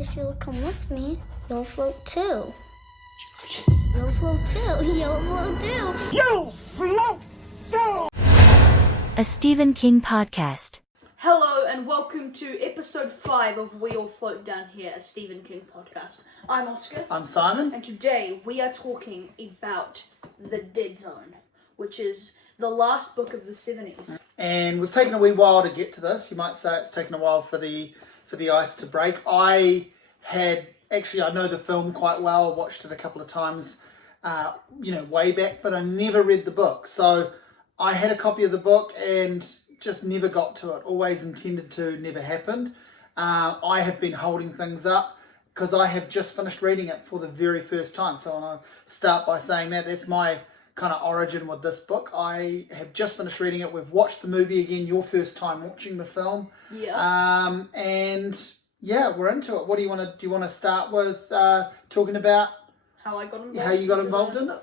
If you'll come with me, you'll float too. You'll float too. You'll float too. You float too! A Stephen King podcast. Hello and welcome to episode 5 of We All Float Down Here, a Stephen King podcast. I'm Oscar. I'm Simon. And today we are talking about The Dead Zone, which is the last book of the 70s. And we've taken a wee while to get to this. You might say it's taken a while for the ice to break. I know the film quite well. I watched it a couple of times, way back, but I never read the book. So I had a copy of the book and just never got to it. Always intended to, never happened. I have been holding things up because I have just finished reading it for the very first time. So I want to start by saying that's my kind of origin with this book. I have just finished reading it. We've watched the movie again, your first time watching the film. Yeah. We're into it. Do you want to start with talking about how I got involved? How you got involved in it?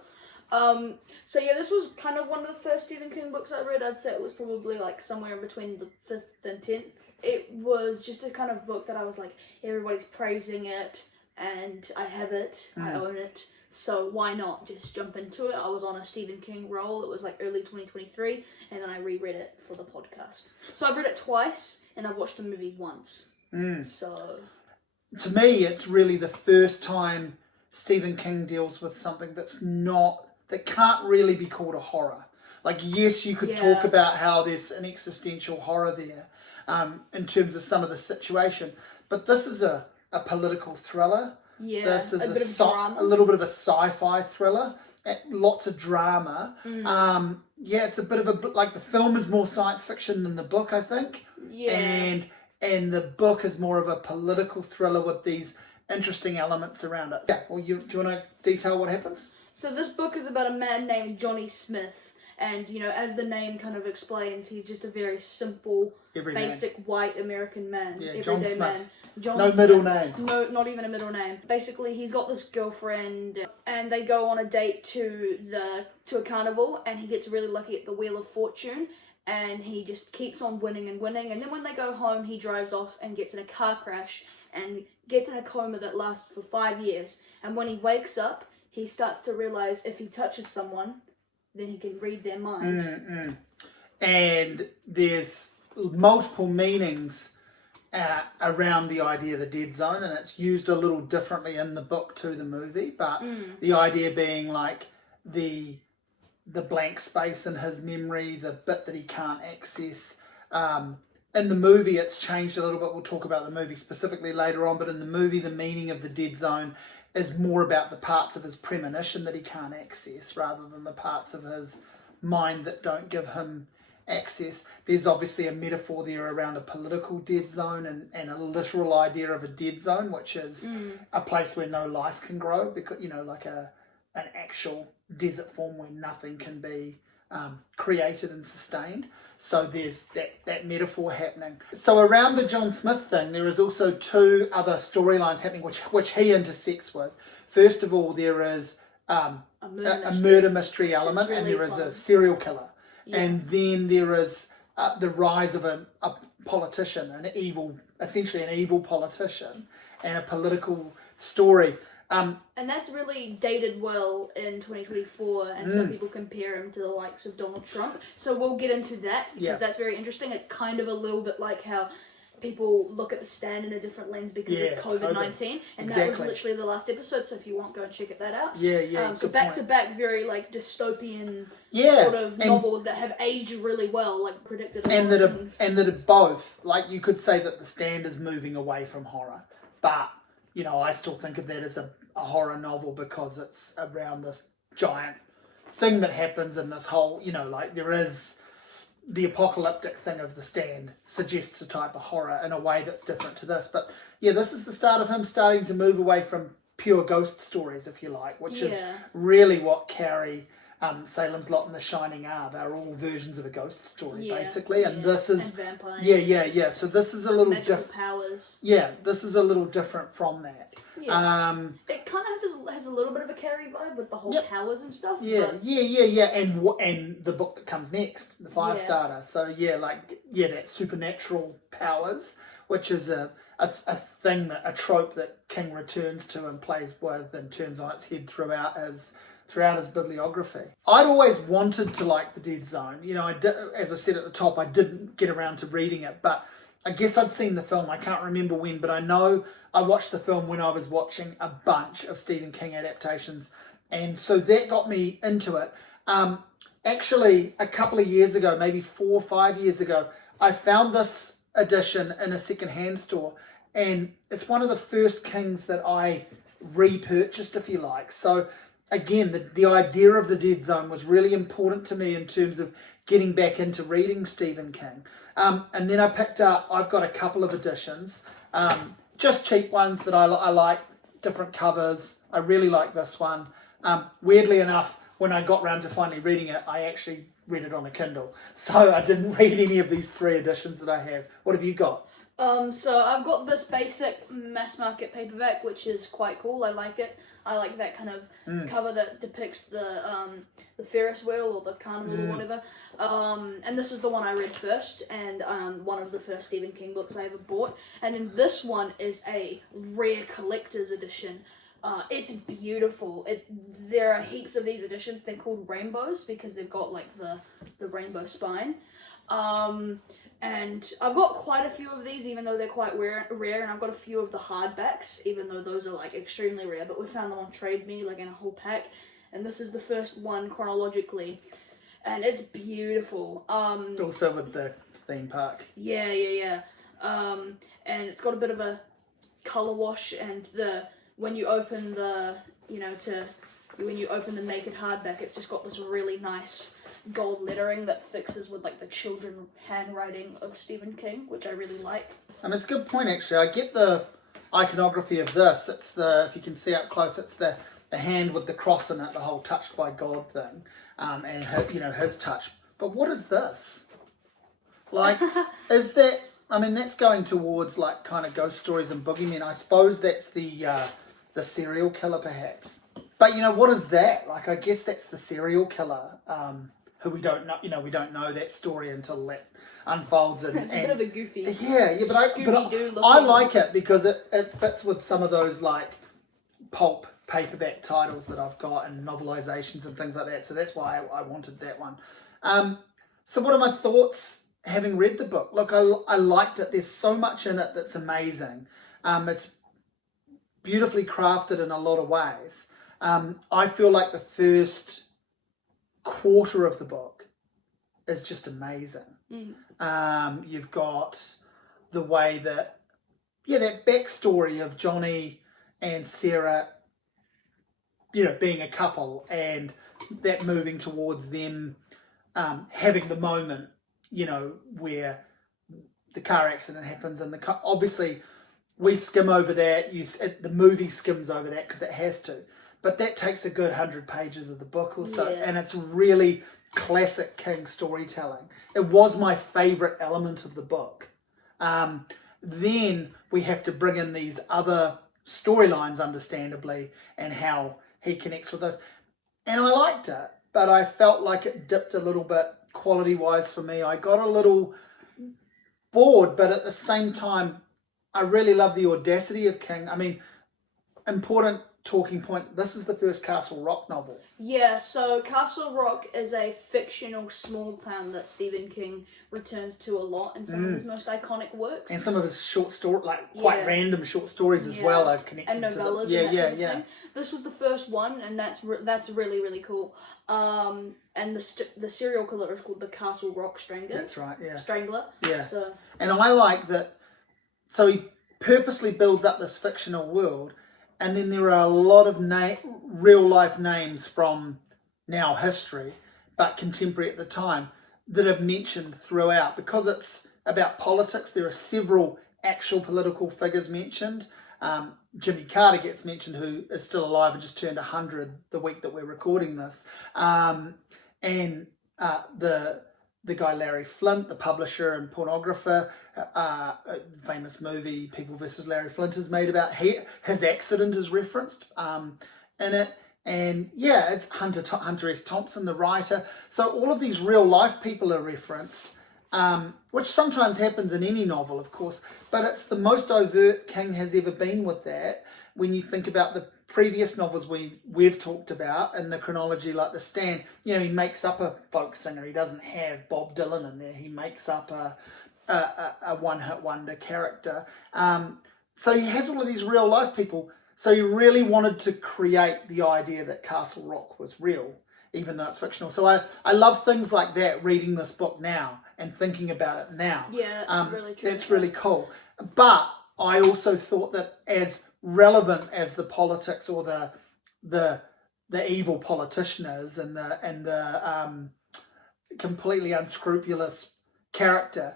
This was kind of one of the first Stephen King books I read. I'd say it was probably like somewhere in between the 5th and 10th. It was just a kind of book that I was like, everybody's praising it, and I have it, I own it, so why not just jump into it? I was on a Stephen King roll. It was like early 2023, and then I reread it for the podcast. So I've read it twice, and I've watched the movie once. So to me, it's really the first time Stephen King deals with something that can't really be called a horror. Like, yes, you could talk about how there's an existential horror there in terms of some of the situation, but this is a political thriller. Yeah, this is a bit of drama. A little bit of a sci-fi thriller. Lots of drama. It's a bit of the film is more science fiction than the book, I think. Yeah. And the book is more of a political thriller with these interesting elements around it. Yeah, well, do you want to detail what happens? So this book is about a man named Johnny Smith, and, as the name kind of explains, he's just a very simple, basic white American man. Yeah, everyday John Smith. man. John No Smith. middle name. No, not even a middle name. Basically, he's got this girlfriend, and they go on a date to a carnival, and he gets really lucky at the Wheel of Fortune, and he just keeps on winning and winning, and then when they go home, he drives off and gets in a car crash, and gets in a coma that lasts for 5 years, and when he wakes up, he starts to realise if he touches someone, then he can read their mind. And there's multiple meanings around the idea of the dead zone, and it's used a little differently in the book to the movie, but the idea being like the blank space in his memory, the bit that he can't access. In the movie, it's changed a little bit. We'll talk about the movie specifically later on, but in the movie, the meaning of the dead zone is more about the parts of his premonition that he can't access rather than the parts of his mind that don't give him access. There's obviously a metaphor there around a political dead zone and a literal idea of a dead zone, which is a place where no life can grow, because like an actual desert form where nothing can be created and sustained. So there's that metaphor happening. So around the John Smith thing, there is also 2 other storylines happening which he intersects with. First of all, there is a murder mystery element, really and there is fun. a serial killer. Yeah. And then there is the rise of a politician, essentially an evil politician, and a political story. And that's really dated well in 2024, and some people compare him to the likes of Donald Trump. So we'll get into that, because that's very interesting. It's kind of a little bit like how people look at The Stand in a different lens because of COVID-19, and that was literally the last episode, so if you want, go and check that out. So back-to-back very dystopian sort of novels that have aged really well, predicted and that are both, you could say that The Stand is moving away from horror, but I still think of that as a horror novel because it's around this giant thing that happens in this whole, there is the apocalyptic thing of The Stand suggests a type of horror in a way that's different to this. But this is the start of him starting to move away from pure ghost stories, if you like, which is really what Carrie, Salem's Lot and The Shining are. They're all versions of a ghost story, basically. And this is... And vampires. So this is a little different. powers. Yeah, this is a little different from that. Yeah. It kind of has a little bit of a Carrie vibe with the whole powers and stuff. Yeah. And the book that comes next, The Firestarter. So that supernatural powers, which is a thing, a trope that King returns to and plays with and turns on its head throughout his bibliography. I'd always wanted to like The Dead Zone. You know, as I said at the top, I didn't get around to reading it, but I guess I'd seen the film. I can't remember when, but I know I watched the film when I was watching a bunch of Stephen King adaptations, and so that got me into it. Actually, a couple of years ago, maybe 4 or 5 years ago, I found this edition in a secondhand store, and it's one of the first Kings that I repurchased, if you like. So again, the idea of The Dead Zone was really important to me in terms of getting back into reading Stephen King. And then I've got a couple of editions, just cheap ones that I like, different covers. I really like this one. Weirdly enough, when I got round to finally reading it, I actually read it on a Kindle. So I didn't read any of these 3 editions that I have. What have you got? So I've got this basic mass market paperback, which is quite cool. I like it. I like that kind of cover that depicts the Ferris wheel or the carnival or whatever. And this is the one I read first, and one of the first Stephen King books I ever bought. And then this one is a rare collector's edition. It's beautiful. There are heaps of these editions. They're called rainbows because they've got like the rainbow spine. And I've got quite a few of these, even though they're quite rare, and I've got a few of the hardbacks, even though those are like extremely rare, but we found them on Trade Me, like in a whole pack, and this is the first one chronologically, and it's beautiful. Also with the theme park. Yeah. And it's got a bit of a colour wash, and when you open the naked hardback, it's just got this really nice gold lettering that fixes with like the children handwriting of Stephen King, which I really like. And it's a good point, actually. I get the iconography of this. It's if you can see up close, it's the hand with the cross in it, the whole touched by God thing, and his touch. But what is this? Like, is that? I mean, that's going towards like kind of ghost stories and boogeymen. I suppose that's the serial killer, perhaps. But what is that? Like, I guess that's the serial killer. Who we don't know, we don't know that story until that unfolds. It's a bit of a goofy. Yeah, but I like it because it fits with some of those like pulp paperback titles that I've got and novelizations and things like that. So that's why I wanted that one. So what are my thoughts having read the book? Look, I liked it. There's so much in it that's amazing. It's beautifully crafted in a lot of ways. I feel like the first quarter of the book is just amazing. You've got the way that backstory of Johnny and Sarah, being a couple, and that moving towards them having the moment, where the car accident happens, and obviously we skim over that. The movie skims over that because it has to. But that takes a good 100 pages of the book or so, and it's really classic King storytelling. It was my favourite element of the book. Then we have to bring in these other storylines, understandably, and how he connects with those. And I liked it, but I felt like it dipped a little bit quality-wise for me. I got a little bored, but at the same time, I really love the audacity of King. I mean, important talking point, this is the first Castle Rock novel. Yeah, so Castle Rock is a fictional small town that Stephen King returns to a lot in some of his most iconic works. And some of his short story, quite random short stories as well are connected and novellas to them. and that sort of thing. This was the first one, and that's really, really cool. And the serial killer is called the Castle Rock Strangler. That's right, yeah. Strangler. Yeah. So. And I like that, so he purposely builds up this fictional world, and then there are a lot of real-life names from now history, but contemporary at the time, that are mentioned throughout. Because it's about politics, there are several actual political figures mentioned. Jimmy Carter gets mentioned, who is still alive and just turned 100 the week that we're recording this. And the guy Larry Flint, the publisher and pornographer, a famous movie, People vs. Larry Flint, is made about. His accident is referenced in it. And it's Hunter S. Thompson, the writer. So all of these real life people are referenced. which sometimes happens in any novel, of course, but it's the most overt King has ever been with that. When you think about the previous novels we've talked about in the chronology, like The Stand, you know, he makes up a folk singer. He doesn't have Bob Dylan in there. He makes up a one-hit wonder character. So he has all of these real life people. So he really wanted to create the idea that Castle Rock was real, even though it's fictional. So I love things like that, reading this book now and thinking about it now. Yeah, that's really true. That's really cool. But I also thought that as relevant as the politics or the evil politician is and the completely unscrupulous character,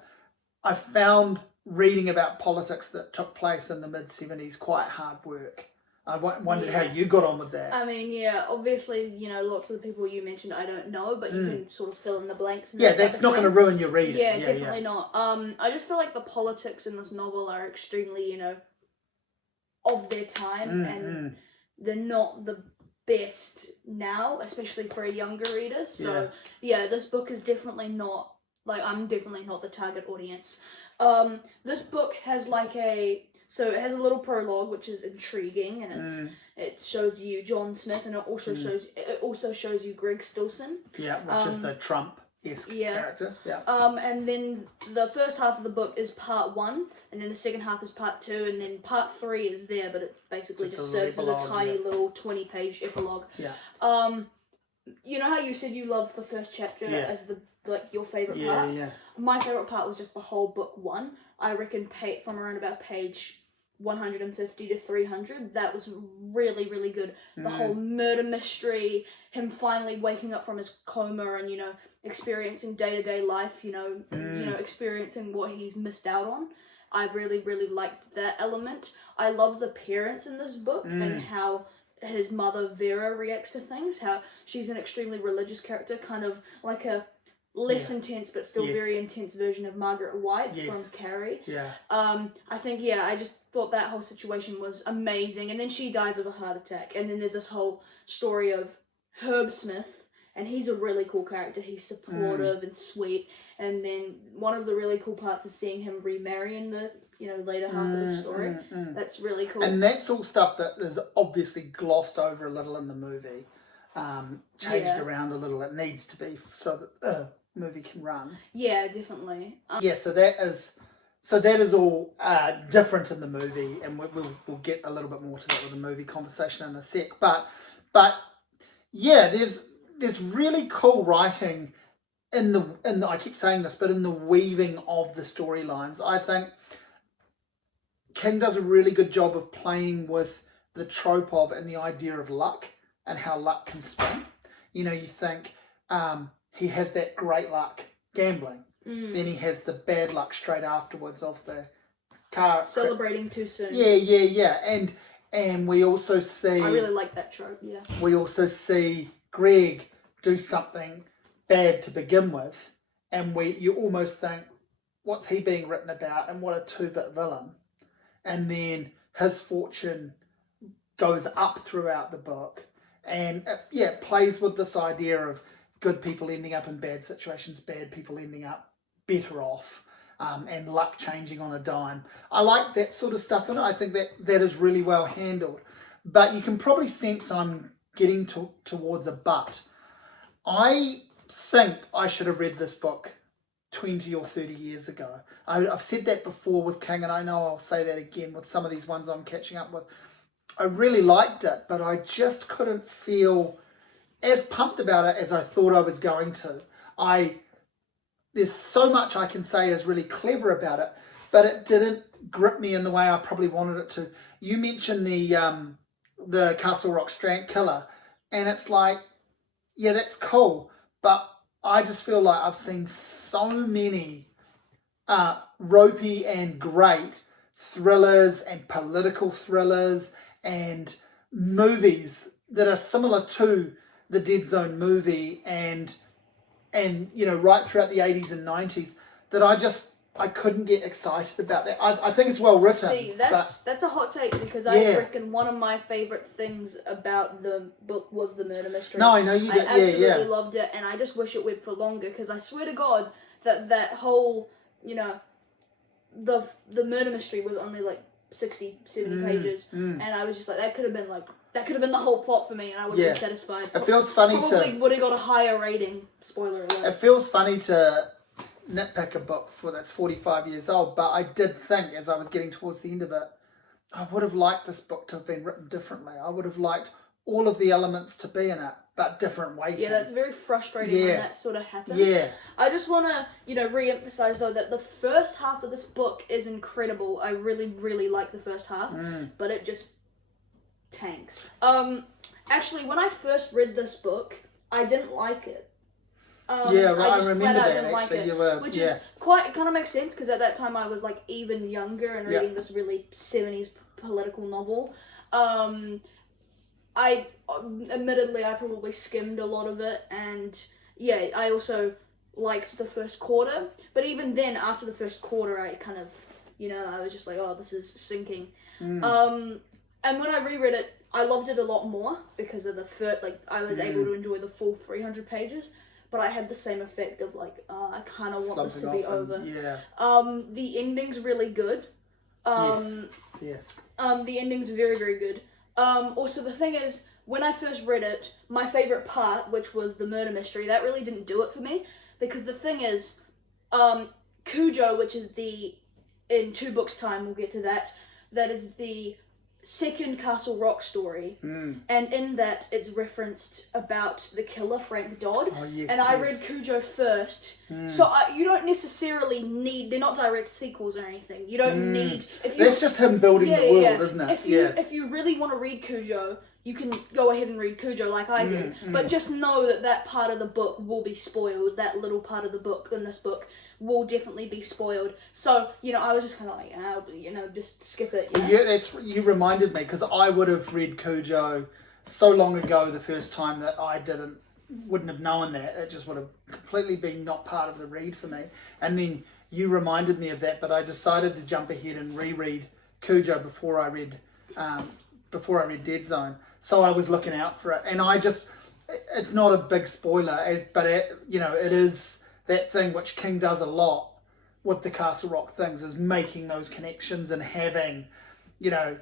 I found reading about politics that took place in the mid-70s quite hard work. I wondered how you got on with that. I mean, yeah, obviously, you know, lots of the people you mentioned I don't know, but you can sort of fill in the blanks. And Yeah, that's not going to ruin your reading. Yeah, definitely not. I just feel like the politics in this novel are extremely, you know, of their time, and they're not the best now, especially for a younger reader. So, yeah, this book is definitely not, like, I'm definitely not the target audience. This book has so it has a little prologue, which is intriguing, and it shows you John Smith, and it also shows you Greg Stilson. Yeah, which is the Trump-esque character. Yeah. And then the first half of the book is part 1, and then the second half is part 2, and then part 3 is there, but it basically just serves as a tiny little 20-page epilogue. Yeah. You know how you said you loved the first chapter as your favorite part? Yeah. My favorite part was just the whole book 1. I reckon from around about page 150 to 300, that was really, really good. The whole murder mystery, him finally waking up from his coma and, you know, experiencing day-to-day life, you know, experiencing what he's missed out on. I really, really liked that element. I love the parents in this book and how his mother Vera reacts to things, how she's an extremely religious character, kind of like a less intense but still very intense version of Margaret White from Carrie. Yeah. I think, I just thought that whole situation was amazing. And then she dies of a heart attack. And then there's this whole story of Herb Smith, and he's a really cool character. He's supportive and sweet. And then one of the really cool parts is seeing him remarry in the, you know, later half of the story. That's really cool. And that's all stuff that is obviously glossed over a little in the movie. Changed around a little. It needs to be so that the movie can run. Yeah, definitely. So that is all different in the movie, and we'll get a little bit more to that with the movie conversation in a sec. But yeah, there's really cool writing in the I keep saying this, but in the weaving of the storylines. I think King does a really good job of playing with the trope of and the idea of luck and how luck can spin. You know, you think he has that great luck gambling. Then he has the bad luck straight afterwards of the car. Celebrating too soon. Yeah. And we also see... I really like that trope, yeah. We also see Greg do something bad to begin with, and you almost think, what's he being written about, and what a two-bit villain. And then his fortune goes up throughout the book, and it plays with this idea of good people ending up in bad situations, bad people ending up better off, and luck changing on a dime. I like that sort of stuff, and I think that is really well handled. But you can probably sense I'm getting towards a but. I think I should have read this book 20 or 30 years ago. I've said that before with King, and I know I'll say that again with some of these ones I'm catching up with. I really liked it, but I just couldn't feel as pumped about it as I thought I was going to. There's so much I can say is really clever about it, but it didn't grip me in the way I probably wanted it to. You mentioned the Castle Rock Strand Killer, and it's like, yeah, that's cool, but I just feel like I've seen so many ropey and great thrillers and political thrillers and movies that are similar to the Dead Zone movie and you know, right throughout the 80s and 90s, that I couldn't get excited about that. I think it's well written. See, that's a hot take, because I reckon one of my favourite things about the book was the murder mystery. No, I know you did. I absolutely loved it, and I just wish it went for longer, because I swear to God, that whole, you know, the murder mystery was only like 60, 70 pages, and I was just like, that could have been the whole plot for me, and I would have been satisfied. It feels funny Probably would have got a higher rating. Spoiler alert. It feels funny to nitpick a book that's 45 years old, but I did think as I was getting towards the end of it, I would have liked this book to have been written differently. I would have liked all of the elements to be in it, but different weighting. Yeah, that's very frustrating when that sort of happens. Yeah. I just want to, you know, re-emphasize though that the first half of this book is incredible. I really, really like the first half, but it just tanks. Actually, when I first read this book, I didn't like it. I just remember flat out that didn't actually. like it, which is quite, it kind of makes sense because at that time I was like even younger and reading this really 70s political novel. I admittedly I probably skimmed a lot of it, and yeah, I also liked the first quarter, but even then after the first quarter I kind of, you know, I was just like, oh, this is sinking. And when I reread it, I loved it a lot more because of the first, like, I was able to enjoy the full 300 pages, but I had the same effect of like, I kind of want this to be over. The ending's really good. Yes. The ending's very, very good. Also, the thing is, when I first read it, my favourite part, which was the murder mystery, that really didn't do it for me, because the thing is, Cujo, which is in 2 books' time, we'll get to that is the second Castle Rock story, and in that it's referenced about the killer, Frank Dodd, and I read Cujo first, so you don't necessarily need, they're not direct sequels or anything, you don't need, that's just him building the world, isn't it? If you really want to read Cujo, you can go ahead and read Cujo like I did, but just know that part of the book will be spoiled, that little part of the book in this book will definitely be spoiled. So, you know, I was just kind of like, you know, just skip it. You reminded me, because I would have read Cujo so long ago the first time that I wouldn't have known that. It just would have completely been not part of the read for me. And then you reminded me of that, but I decided to jump ahead and reread Cujo before I read Dead Zone. So I was looking out for it, and it's not a big spoiler, but it is that thing which King does a lot with the Castle Rock things, is making those connections and having, you know,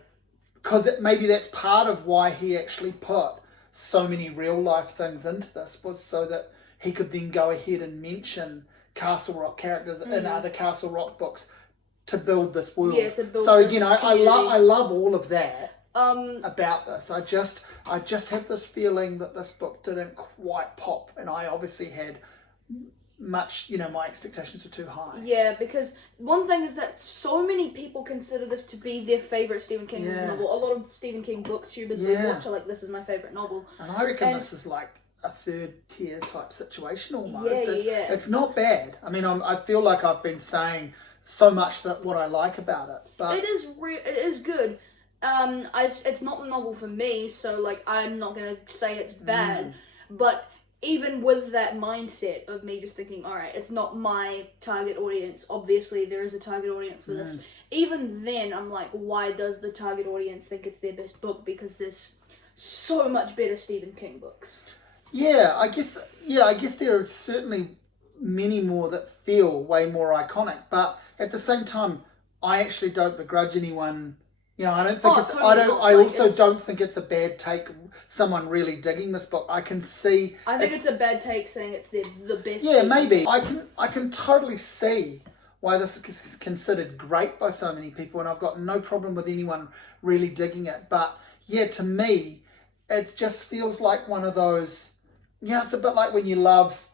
because maybe that's part of why he actually put so many real life things into this, was so that he could then go ahead and mention Castle Rock characters in other Castle Rock books to build this world. Yeah, to build so this you know, I love all of that. About this, I just have this feeling that this book didn't quite pop, and I obviously had much, you know, my expectations were too high. Yeah, because one thing is that so many people consider this to be their favourite Stephen King novel. A lot of Stephen King booktubers we watch are like, this is my favourite novel. And I reckon this is like a 3rd tier type situation almost. Yeah. It's not bad. I mean, I feel like I've been saying so much that what I like about it, but it is good. It's not a novel for me, so like I'm not gonna say it's bad, but even with that mindset of me just thinking, alright, it's not my target audience, obviously there is a target audience for this, even then I'm like, why does the target audience think it's their best book? Because there's so much better Stephen King books. I guess there are certainly many more that feel way more iconic, but at the same time I actually don't begrudge anyone. You know, I don't think don't think it's a bad take, someone really digging this book. I think it's a bad take saying it's the best. Yeah, maybe. I can totally see why this is considered great by so many people, and I've got no problem with anyone really digging it. But yeah, to me, it just feels like one of those, it's a bit like when you love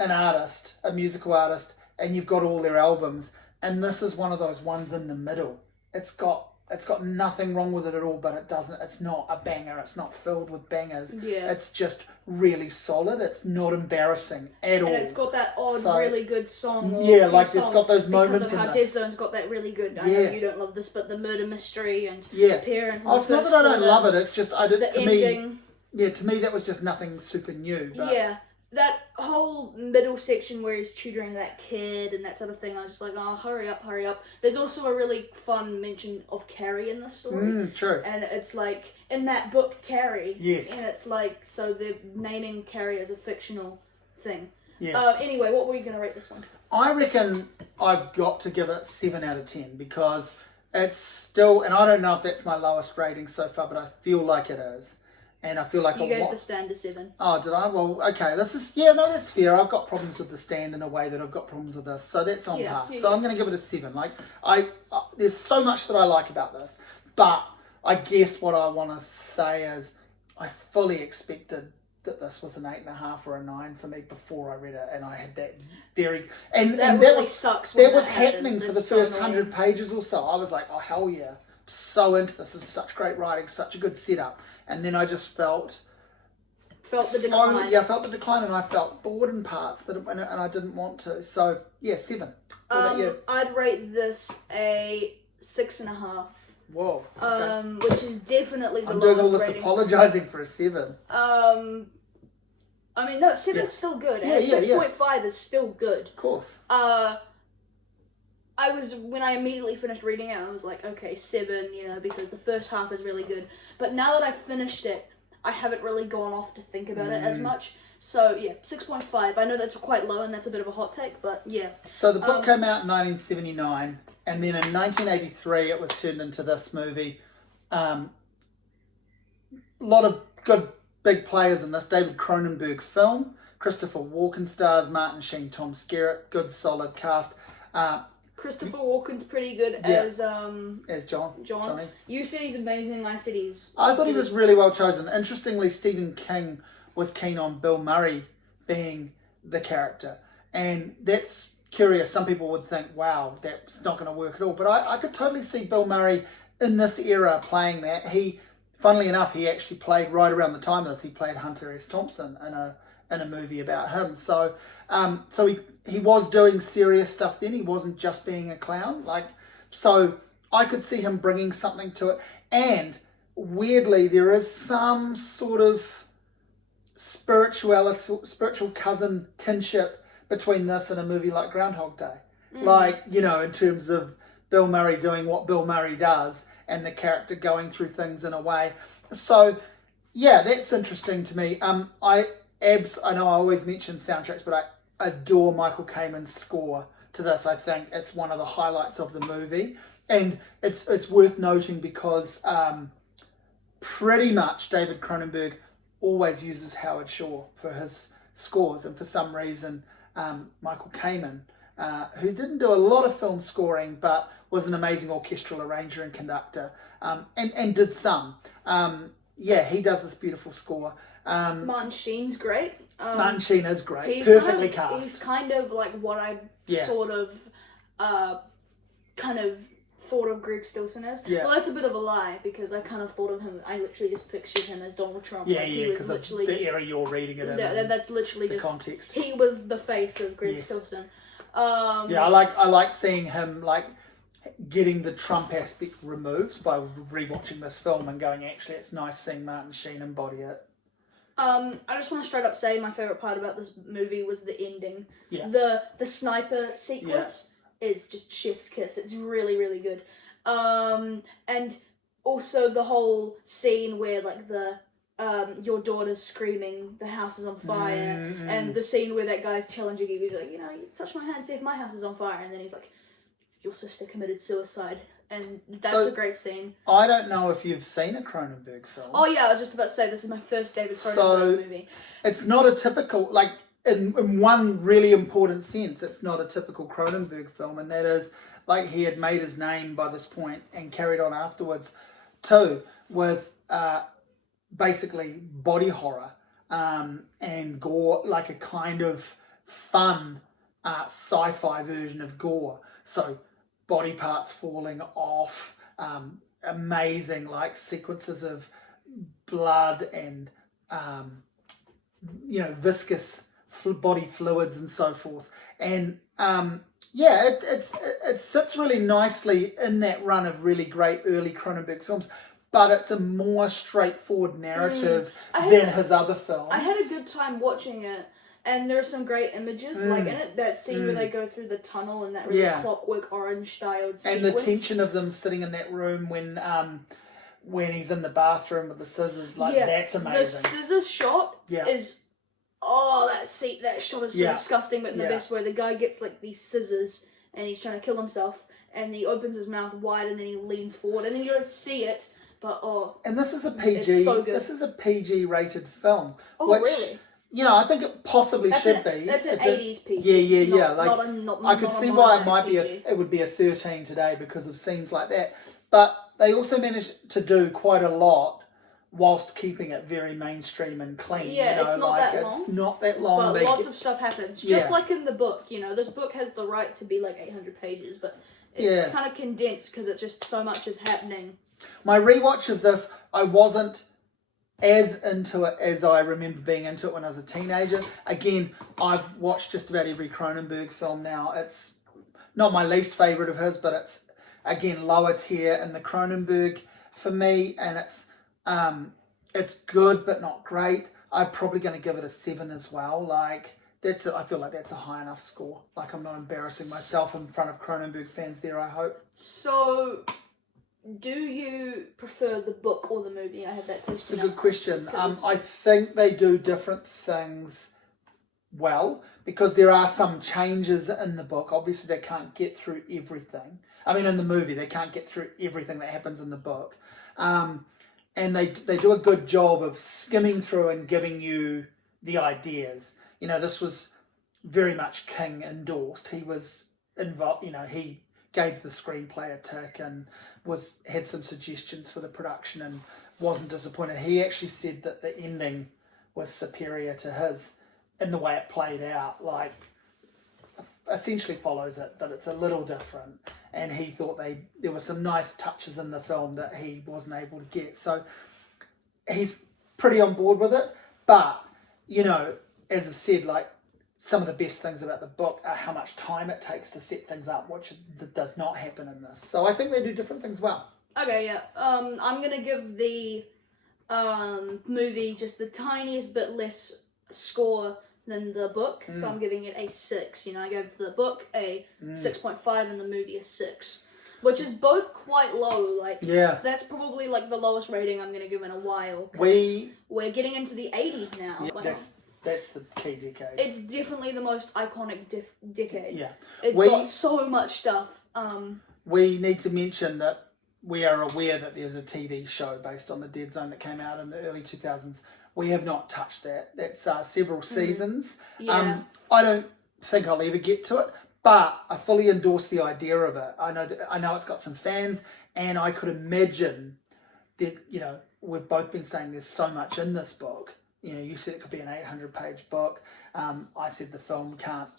an artist, a musical artist, and you've got all their albums, and this is one of those ones in the middle. It's got nothing wrong with it at all, but it's not a banger. It's not filled with bangers. Yeah. It's just really solid. It's not embarrassing at all. And it's got that really good song. It's got those moments in this. Because of how Dead Zone's got that really good, I know you don't love this, but the murder mystery and Parent. It's not that I don't love it, it's just, to me, that was just nothing super new. But. Yeah. That whole middle section where he's tutoring that kid and that sort of thing, I was just like, oh, hurry up. There's also a really fun mention of Carrie in this story. True. And it's like, in that book, Carrie. Yes. And it's like, so they're naming Carrie as a fictional thing. Yeah. Anyway, what were you going to rate this one? I reckon I've got to give it 7 out of 10 because it's still, and I don't know if that's my lowest rating so far, but I feel like it is. And I feel like You gave The Stand a 7. Oh, did I? Well, okay. That's fair. I've got problems with The Stand in a way that I've got problems with this, so that's on par. So I'm going to give it a 7. Like there's so much that I like about this, but I guess what I want to say is I fully expected that this was an 8.5 or a 9 for me before I read it, and I had that very and That and really that was sucks when that was happens. happening for It's the so first annoying. 100 pages or so. I was like, oh hell yeah, so into this. This is such great writing, such a good setup, and then I just felt the slowly, decline. yeah, I felt the decline, and I felt bored in parts and I didn't want to. So yeah, 7. What about you? I'd rate this a 6.5. Whoa. Okay. Which is definitely the I'm lowest doing all this rating. apologising for a 7. I mean, no, 7's Yeah. still good. Yeah, And yeah, 6.5 is still good. Of course. When I immediately finished reading it, I was like, okay, 7, because the first half is really good. But now that I've finished it, I haven't really gone off to think about it as much. So, yeah, 6.5. I know that's quite low and that's a bit of a hot take, but yeah. So the book came out in 1979, and then in 1983 it was turned into this movie. A lot of good big players in this. David Cronenberg film. Christopher Walken stars, Martin Sheen, Tom Skerritt. Good solid cast. Christopher Walken's pretty good Yeah. as John. John. Johnny. You said he's amazing. I said he's... I thought he was really well chosen. Interestingly, Stephen King was keen on Bill Murray being the character. And that's curious. Some people would think, wow, that's not going to work at all. But I could totally see Bill Murray in this era playing that. Funnily enough, he actually played right around the time of this. He played Hunter S. Thompson in a movie about him. So he was doing serious stuff then. He wasn't just being a clown. So I could see him bringing something to it. And weirdly, there is some sort of spiritual cousin kinship between this and a movie like Groundhog Day. In terms of Bill Murray doing what Bill Murray does and the character going through things in a way. So, yeah, that's interesting to me. I know I always mention soundtracks, but I adore Michael Kamen's score to this. I think it's one of the highlights of the movie. And it's worth noting because pretty much David Cronenberg always uses Howard Shore for his scores, and for some reason Michael Kamen, who didn't do a lot of film scoring but was an amazing orchestral arranger and conductor, and did some. He does this beautiful score. Martin Sheen's great. Martin Sheen is great, He's perfectly kind of, cast. He's kind of like what I Yeah. sort of kind of thought of Greg Stilson as. Yeah. Well, that's a bit of a lie because I kind of thought of him. I literally just pictured him as Donald Trump. Yeah, like, he yeah, was because of literally the just- era you're reading it in. That's literally the just context. He was the face of Greg Yes. Stilson. Yeah, I like seeing him getting the Trump aspect removed by rewatching this film and going, actually, it's nice seeing Martin Sheen embody it. I just want to straight up say my favorite part about this movie was the ending. Yeah. The sniper sequence is just chef's kiss. It's really, really good. And also the whole scene where your daughter's screaming, the house is on fire, and the scene where that guy's challenging you, he's like, you touch my hand, see if my house is on fire, and then he's like, your sister committed suicide, and that's a great scene. I don't know if you've seen a Cronenberg film. Oh yeah, I was just about to say, this is my first David Cronenberg movie. It's not a typical, in one really important sense, it's not a typical Cronenberg film, and that is, he had made his name by this point and carried on afterwards too, with basically body horror and gore, like a kind of fun sci-fi version of gore. So body parts falling off, amazing sequences of blood and viscous body fluids and so forth. And it sits really nicely in that run of really great early Cronenberg films, but it's a more straightforward narrative than his other films. I had a good time watching it, and there are some great images in it. That scene where they go through the tunnel and that really Clockwork Orange styled sequence. And the tension of them sitting in that room when he's in the bathroom with the scissors, that's amazing. The scissors shot is oh, that shot is so Yeah. disgusting, but in the Yeah. best way. The guy gets like these scissors and he's trying to kill himself, and he opens his mouth wide and then he leans forward, and then you don't see it, but And this is a PG. It's so good. This is a PG rated film. Oh, which, really? You know, I think it possibly should be. That's an It's 80s PG. Yeah. Not I could not see a why it modern might be PG. it would be a 13 today because of scenes like that. But they also managed to do quite a lot whilst keeping it very mainstream and clean. Yeah, you know, it's not like that it's long, not that long. But They lots get- of stuff happens, just Yeah. like in the book. You know, this book has the right to be like 800 pages, but it's Yeah. kind of condensed because it's just so much is happening. My rewatch of this, I wasn't as into it as I remember being into it when I was a teenager. Again, I've watched just about every Cronenberg film now. It's not my least favourite of his, but it's, again, lower tier in the Cronenberg for me, and it's good but not great. I'm probably going to give it a 7 as well. Like, I feel like that's a high enough score. Like, I'm not embarrassing myself in front of Cronenberg fans there, I hope. So, do you prefer the book or the movie? I have that question. It's a good question. 'Cause- I think they do different things well because there are some changes in the book. Obviously, they can't get through everything. I mean, in the movie, they can't get through everything that happens in the book. And they do a good job of skimming through and giving you the ideas. You know, this was very much King endorsed. He was involved, you know, he gave the screenplay a tick and had some suggestions for the production and wasn't disappointed. He actually said that the ending was superior to his in the way it played out. Like, essentially follows it, but it's a little different. And he thought there were some nice touches in the film that he wasn't able to get. So he's pretty on board with it. But, you know, as I've said, like, some of the best things about the book are how much time it takes to set things up, which does not happen in this. So I think they do different things well. Okay, yeah. I'm gonna give the movie just the tiniest bit less score than the book, so I'm giving it a 6. You know, I gave the book a 6.5 and the movie a 6, which is both quite low. Like, Yeah. that's probably like the lowest rating I'm gonna give in a while. 'Cause we're getting into the 80s now. Yeah, Like, that's the key decade. it's definitely the most iconic decade. Yeah. It's got so much stuff. We need to mention that we are aware that there's a TV show based on the Dead Zone that came out in the early 2000s. We have not touched that. That's several seasons. Yeah. I don't think I'll ever get to it, but I fully endorse the idea of it. I know it's got some fans, and I could imagine that, you know, we've both been saying there's so much in this book. You know, you said it could be an 800-page book. I said the film can't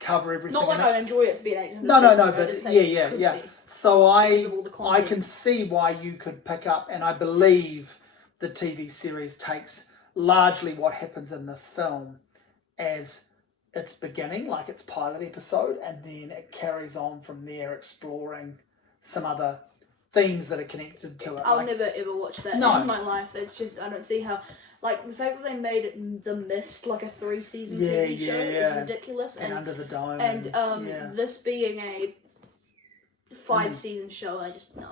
cover everything. Not like in it. I'd enjoy it to be an 800. No, I but just say it could yeah. be. So Because of all the I content. can see why you could pick up, and I believe the TV series takes largely what happens in the film as its beginning, like its pilot episode, and then it carries on from there, exploring some other themes that are connected to it. I'll like, never ever watch that No. in my life. It's just, I don't see how. Like, the fact that they made it The Mist like a 3-season TV show is ridiculous. and Under the Dome, And yeah. this being a 5-season show, I just no.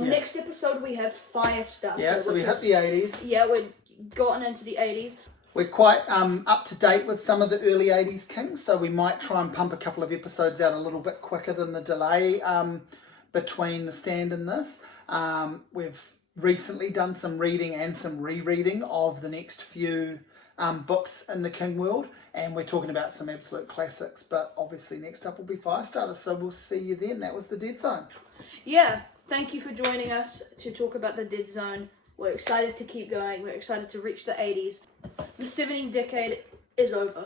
Next episode we have Fire Starter. Yeah, so we which hit is- the 80s. Yeah, we've gotten into the 80s. We're quite up to date with some of the early 80s Kings, so we might try and pump a couple of episodes out a little bit quicker than the delay between The Stand and this. We've recently done some reading and some rereading of the next few books in the King world, and we're talking about some absolute classics, but obviously next up will be Firestarter, so we'll see you then. That was the Dead Zone. Yeah, thank you for joining us to talk about the Dead Zone. We're excited to keep going. We're excited to reach the 80s. The 70s decade is over.